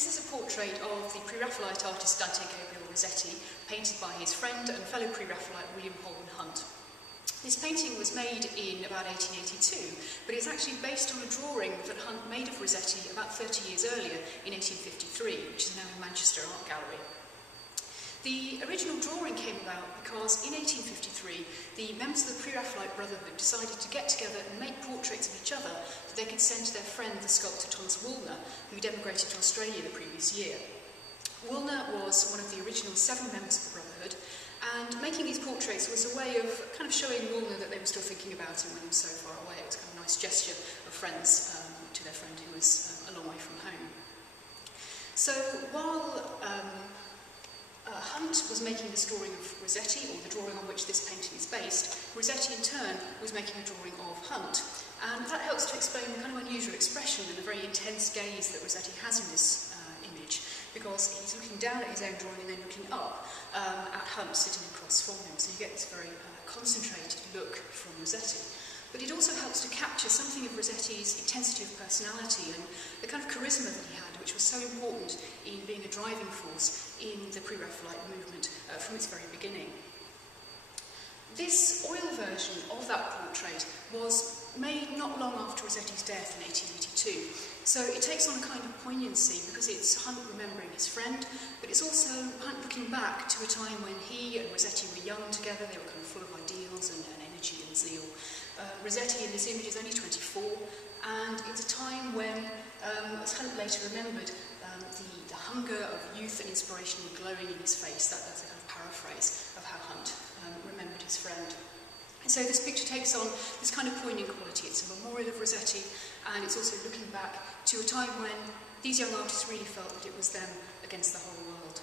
This is a portrait of the Pre-Raphaelite artist Dante Gabriel Rossetti, painted by his friend and fellow Pre-Raphaelite William Holden Hunt. This painting was made in about 1882, but it's actually based on a drawing that Hunt made of Rossetti about 30 years earlier in 1853, which is now in Manchester Art Gallery. The original drawing came about because in 1853 the members of the Pre-Raphaelite Brotherhood decided to get together and make portraits of each other that they could send to their friend the sculptor Thomas Woolner, who'd emigrated to Australia the previous year. Woolner was one of the original 7 members of the Brotherhood, and making these portraits was a way of kind of showing Woolner that they were still thinking about him when he was so far away. It was kind of a nice gesture of friends to their friend who was a long way from home. So while Hunt was making this drawing of Rossetti, or the drawing on which this painting is based, Rossetti in turn was making a drawing of Hunt. And that helps to explain the kind of unusual expression and the very intense gaze that Rossetti has in this image, because he's looking down at his own drawing and then looking up at Hunt sitting across from him. So you get this very concentrated look from Rossetti. But it also helps to capture something of Rossetti's intensity of personality and the kind of charisma that he had, which was so important in being a driving force in the Pre-Raphaelite movement from its very beginning. This oil version of that portrait was made not long after Rossetti's death in 1882. So it takes on a kind of poignancy because it's Hunt remembering his friend, but it's also Hunt looking back to a time when he and Rossetti were young together. They were kind of full of ideals and energy and zeal. Rossetti in this image is only 24, and it's a time when, as Hunt later remembered, the hunger of youth and inspiration were glowing in his face. That's a kind of paraphrase of how Hunt remembered his friend. And so this picture takes on this kind of poignant quality. It's a memorial of Rossetti, and it's also looking back to a time when these young artists really felt that it was them against the whole world.